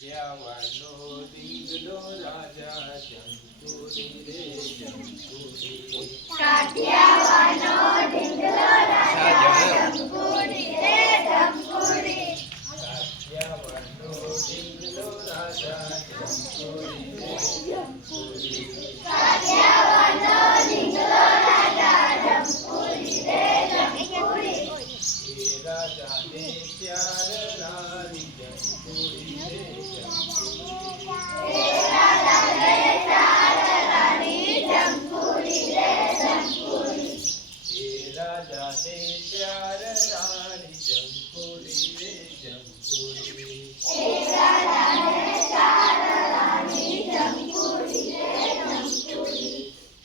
યાવાનો ડીંગલો રાજા જંકુરી રે જંકુરી કાઠિયાવાનો ડીંગલો રાજા જંકુરી રે જંકુરી કાઠિયાવાનો ડીંગલો રાજા જંકુરી રે જંકુરી કાઠિયાવાનો ડીંગલો રાજા જંકુરી રે જંકુરી એ રાજાને ચાર રાણી જંકુરી રે રાજાને ચાર રાણી જંકુરી રે જંકુરી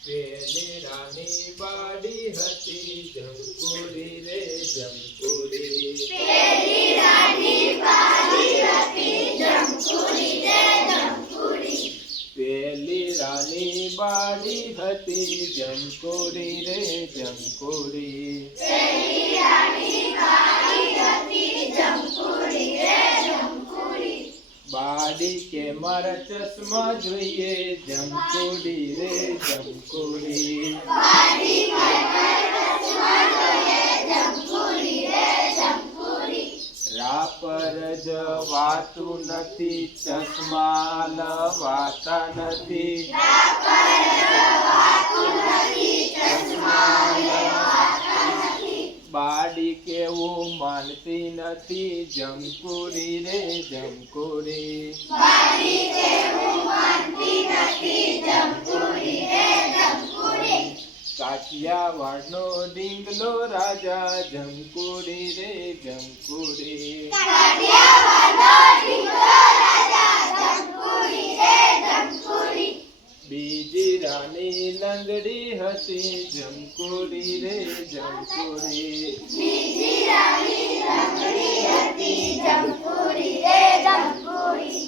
પેલી રાની બાડી હતી જંકુરી રે જંકુરી પેલી રાની બાડી હતી જંકુરી રે જંકુરી પેલી રાની બાડી હતી જંકુરી રે જંકુરી પેલી રાની બાડી હતી જંકુરી રે જંકુરી બાડી કે મારા ચશ્મા જોઈએ જંકુરી રે જંકુરી બાડી કે મારા ચશ્મા જોઈએ જંકુરી રે જંકુરી રાપર જવાતું નથી ચશ્મા લવાતા નથી બાડી કેવું માનતી નથી જંકુરી રે જંકુરી બાડી કેવું માનતી નથી જંકુરી રે જંકુરી કાઠિયાવાડનો ડીંગલો રાજા જંકુરી રે જંકુરી કાઠિયાવાડનો ડીંગલો રાજા જંકુરી રે જંકુરી બીજી રાની લંગડી હતી જંકુરી રે જંકુરી બીજી રાની લંગડી હતી જંકુરી રે જંકુરી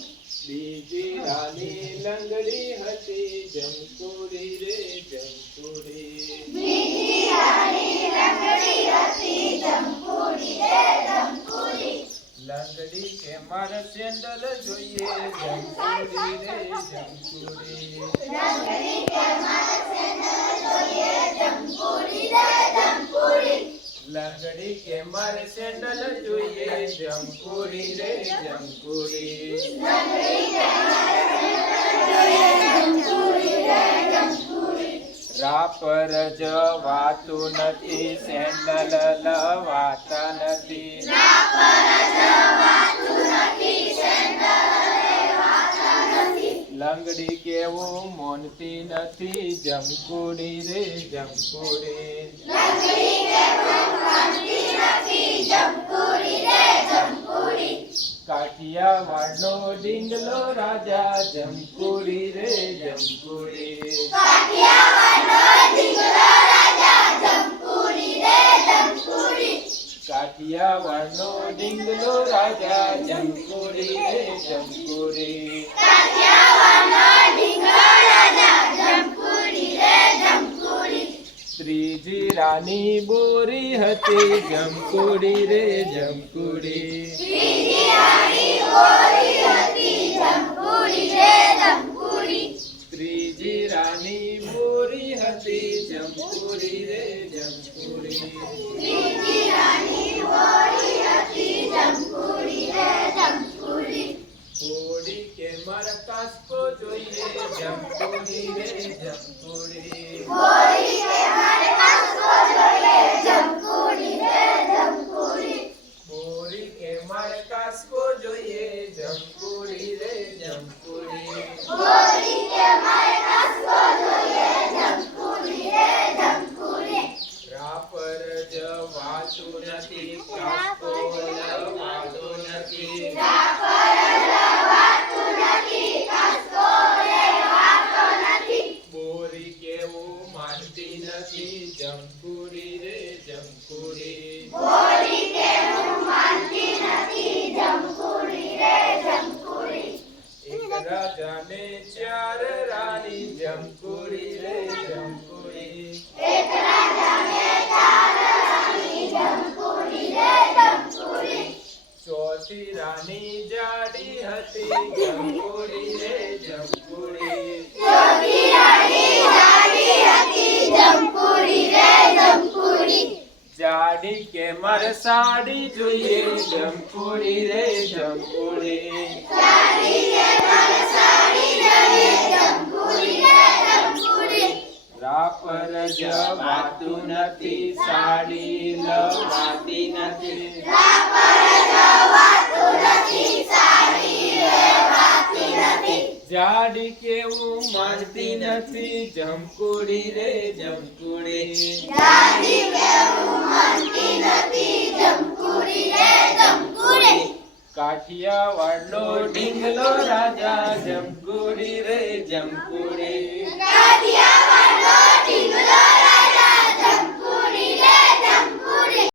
બીજી રાની લંગડી હતી જંકુરી રે જંકુરી બીજી રાની લંગડી હતી જંકુરી રે જંકુરી લંગડી કે મારે સેન્ડલ જોઈએ જંકુરી રે જંકુરી લંગડી કે મારે સેન્ડલ જોઈએ જંકુરી રે જંકુરી લંગડી કે મારે સેન્ડલ જોઈએ જંકુરી રે જંકુરી લંગડી કે મારે સેન્ડલ જોઈએ જંકુરી રે જંકુરી રાપર જવાતું નથી સેન્ડલ લવાતા નથી લંગડી કેવું મોનતી નથી જંકુરી રે જંકુરી લંગડી કેવું માનતી નથી જંકુરી રે જંકુરી કાઠિયાવાડનો ડીંગલો રાજા જંકુરી રે જંકુરી કાઠિયાવાડનો ડીંગલો રાજા જંકુરી રે જંકુરી કાઠિયાવાડનો ડીંગલો રાજા જંકુરી રે જંકુરી કાઠિયાવાડનો ડીંગલો રાજા જંકુરી રે જંકુરી ત્રીજી રાની બોરી હતી જંકુરી રે જંકુરી ત્રીજી રાની બોરી હતી જંકુરી રે જંકુરી ત્રીજી રાની બોરી હતી જંકુરી રે જંકુરી ત્રીજી રાની બોરી હતી જંકુરી રે જંકુરી બોરી કે મારા કાસ્કો જોઈએ જંકુરી રે જંકુરી બોરી કે મારે કાસ્કો જોઈએ જંકુરી રે જંકુરી બોરી કે મારે કાસ્કો જોઈએ જંકુરી રે જંકુરી બોરી કે મારે કાસ્કો જોઈએ જંકુરી રે જંકુરી રાપર જવાતું નથી કાસ્કો લવાતો નથી બોરી કેવું માનતી નથી જંકુરી રે જંકુરી બોરી કેવું માનતી નથી જંકુરી રે જંકુરી એક રાજાને ચાર રાણી જંકુરી રે જંકુરી એક રાજાને ચાર રાણી જંકુરી રે જંકુરી ચોથી રાની જાડી હતી જમકુડી રે જમકુડી ચોકીયાની જાડી હતી જમકુડી રે જમકુડી જાડી કે મરસાડી જોઈએ જમકુડી રે જમકુડી જાડી કે મરસાડી જોઈએ જમકુડી રે જમકુડી રાપર જવાતું નથી સાડી લવાતી નથી રાપર જવાતું નથી સાડી લેવાતી નથી જાડી કેવું માનતી નથી જમકુડી રે જમકુડી જાડી કેવું માનતી નથી જમકુડી રે જમકુડી કાઠિયાવાડનો ઢીંગલો રાજા જમકુડી રે જમકુડી